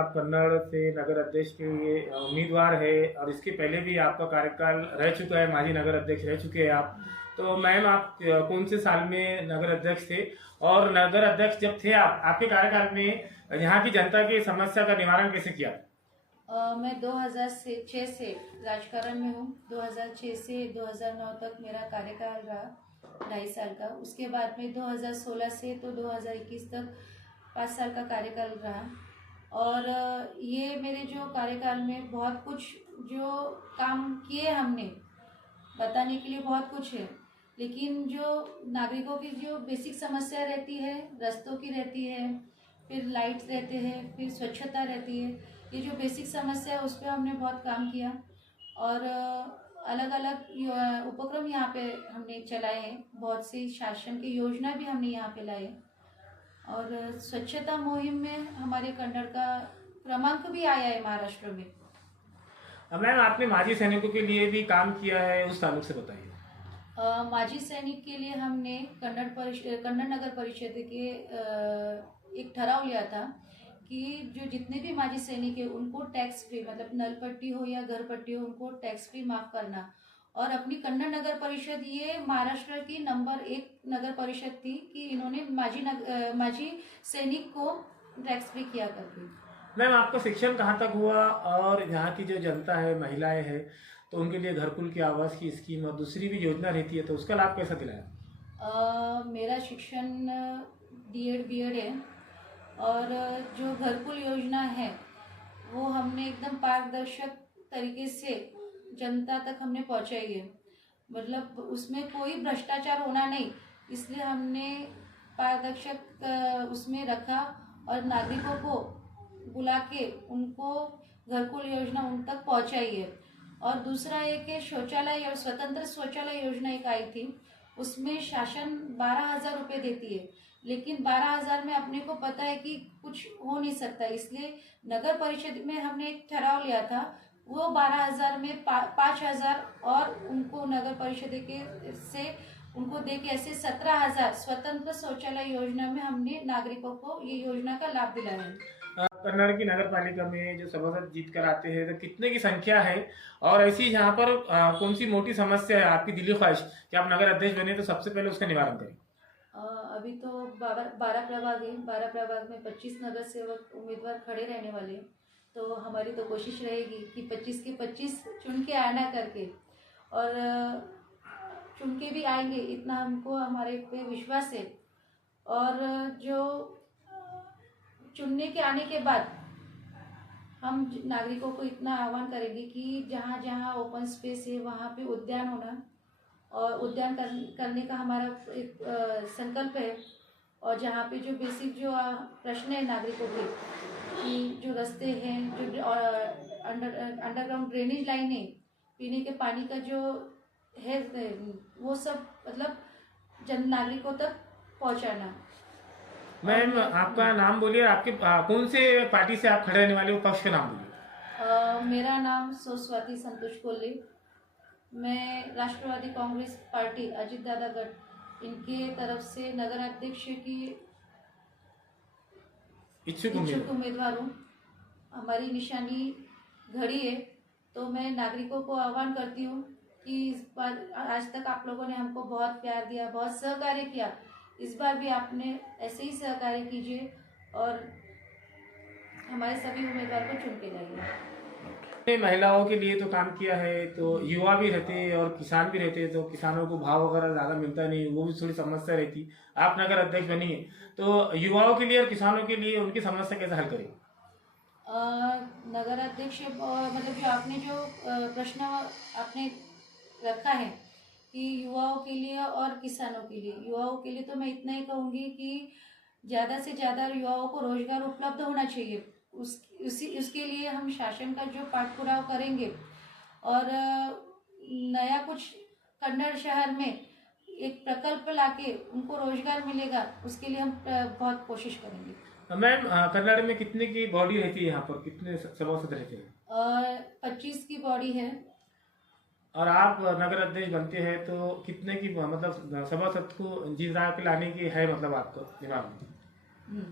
आप कन्नड़ से नगर अध्यक्ष के लिए उम्मीदवार है और इसके पहले भी आपका कार्यकाल रह चुका है, माजी नगर अध्यक्ष रह चुके हैं आप। तो मैम, आप कौन से साल में नगर अध्यक्ष थे और नगर अध्यक्ष जब थे आप, आपके कार्यकाल में यहाँ की जनता की समस्या का निवारण कैसे किया? मैं 2006 से राजकारण में हूँ। 2006 से 2009 तक मेरा कार्यकाल रहा, 2.5 साल का। उसके बाद में 2016 से तो 2021 तक 5 साल का कार्यकाल रहा। और ये मेरे जो कार्यकाल में बहुत कुछ जो काम किए हमने, बताने के लिए बहुत कुछ है, लेकिन जो नागरिकों की जो बेसिक समस्या रहती है, रास्तों की रहती है, फिर लाइट्स रहते हैं, फिर स्वच्छता रहती है, ये जो बेसिक समस्या है उस पर हमने बहुत काम किया। और अलग अलग उपक्रम यहाँ पे हमने चलाए हैं, बहुत सी शासन की योजना भी हमने यहाँ पे लाए। और स्वच्छता मुहिम में हमारे कन्नड़ का क्रमांक भी आया है महाराष्ट्र में। मैम, आपने माजी सैनिकों के लिए भी काम किया है, उस ताल्लुक से बताइए। माजी सैनिक के लिए हमने कन्नड़ नगर परिषद के एक ठराव लिया था कि जो जितने भी माजी सैनिक है उनको टैक्स फ्री, मतलब नल पट्टी हो या घर पट्टी हो, उनको टैक्स फ्री माफ़ करना। और अपनी कन्नड़ नगर परिषद ये महाराष्ट्र की नंबर 1 नगर परिषद थी कि इन्होंने माजी सैनिक को टैक्स फ्री किया करके। मैम, आपका शिक्षण कहाँ तक हुआ और यहाँ की जो जनता है, महिलाएं हैं, तो उनके लिए घरकुल की आवास की स्कीम और दूसरी भी योजना रहती है, तो उसका लाभ कैसा दिलाया? मेरा शिक्षण D.Ed B.Ed है। और जो घरकुल योजना है वो हमने एकदम पारदर्शक तरीके से जनता तक हमने पहुंचाई है, मतलब उसमें कोई भ्रष्टाचार होना नहीं, इसलिए हमने पारदर्शक उसमें रखा और नागरिकों को बुला के उनको घरकुल योजना उन तक पहुंचाई है। और दूसरा एक है शौचालय और स्वतंत्र शौचालय योजना एक आई थी, उसमें शासन 12,000 रुपये देती है, लेकिन 12,000 में अपने को पता है कि कुछ हो नहीं सकता, इसलिए नगर परिषद में हमने एक ठहराव लिया था, वो 12,000 में 5,000 और उनको नगर परिषद के से उनको दे के ऐसे 17,000 स्वतंत्र शौचालय योजना में हमने नागरिकों को ये योजना का लाभ दिलाया है। कन्नड़ की नगर पालिका में जो सभासद जीत कर आते हैं, तो कितने की संख्या है और ऐसी यहाँ पर कौन सी मोटी समस्या है आपकी दिली ख्वाहिश कि आप नगर अध्यक्ष बने तो सबसे पहले उसका निवारण करें? अभी तो 12 प्रभाग है, 12 प्रभाग में 25 नगर सेवक उम्मीदवार खड़े रहने वाले, तो हमारी तो कोशिश रहेगी कि 25 के 25 चुन के आना करके, और चुन के भी आएंगे, इतना हमको हमारे पे विश्वास है। और जो चुनने के आने के बाद हम नागरिकों को इतना आह्वान करेंगे कि जहाँ जहाँ ओपन स्पेस है वहाँ पे उद्यान होना, और उद्यान करने का हमारा एक संकल्प है। और जहाँ पे जो बेसिक जो प्रश्न है नागरिकों के, कि जो रास्ते हैं, जो अंडरग्राउंड ड्रेनेज लाइन है, पीने के पानी का जो है, वो सब मतलब जन नागरिकों तक पहुँचाना। मैम, आपका नाम बोलिए, आपके कौन से पार्टी से आप खड़े रहने वाले हो, पक्ष का नाम बोलिए। मेरा नाम स्वाति संतोष कोल्ले। मैं राष्ट्रवादी कांग्रेस पार्टी अजीत दादा गढ़ इनके तरफ से नगर अध्यक्ष की इच्छुक उम्मीदवार हूँ। हमारी निशानी घड़ी है, तो मैं नागरिकों को आह्वान करती हूँ कि इस बार, आज तक आप लोगों ने हमको बहुत प्यार दिया, बहुत सहकार्य किया, इस बार भी आपने ऐसे ही सहकार्य कीजिए और हमारे सभी उम्मीदवार को चुन के लाइए। महिलाओं के लिए तो काम किया है, तो युवा भी रहते हैं और किसान भी रहते हैं, तो किसानों को भाव वगैरह ज़्यादा मिलता नहीं, वो भी थोड़ी समस्या रहती। आप नगर अध्यक्ष बनी है, तो युवाओं के लिए और किसानों के लिए उनकी समस्या कैसे हल करें? नगर अध्यक्ष मतलब जो आपने जो प्रश्न आपने रखा है कि युवाओं के लिए और किसानों के लिए, युवाओं के लिए तो मैं इतना ही कहूँगी कि ज़्यादा से ज़्यादा युवाओं को रोजगार उपलब्ध होना चाहिए। उसके लिए हम शासन का जो पाठपुराव करेंगे, और नया कुछ कन्नड़ शहर में एक प्रकल्प लाके उनको रोजगार मिलेगा, उसके लिए हम बहुत कोशिश करेंगे। मैम, कन्नड़ में कितने की बॉडी रहती है, यहाँ पर कितने सभासद रहते हैं? 25 की बॉडी है। और आप नगर अध्यक्ष बनते हैं तो कितने की मतलब सभासद को जीत के लाने की है, मतलब आपको दिमाग में?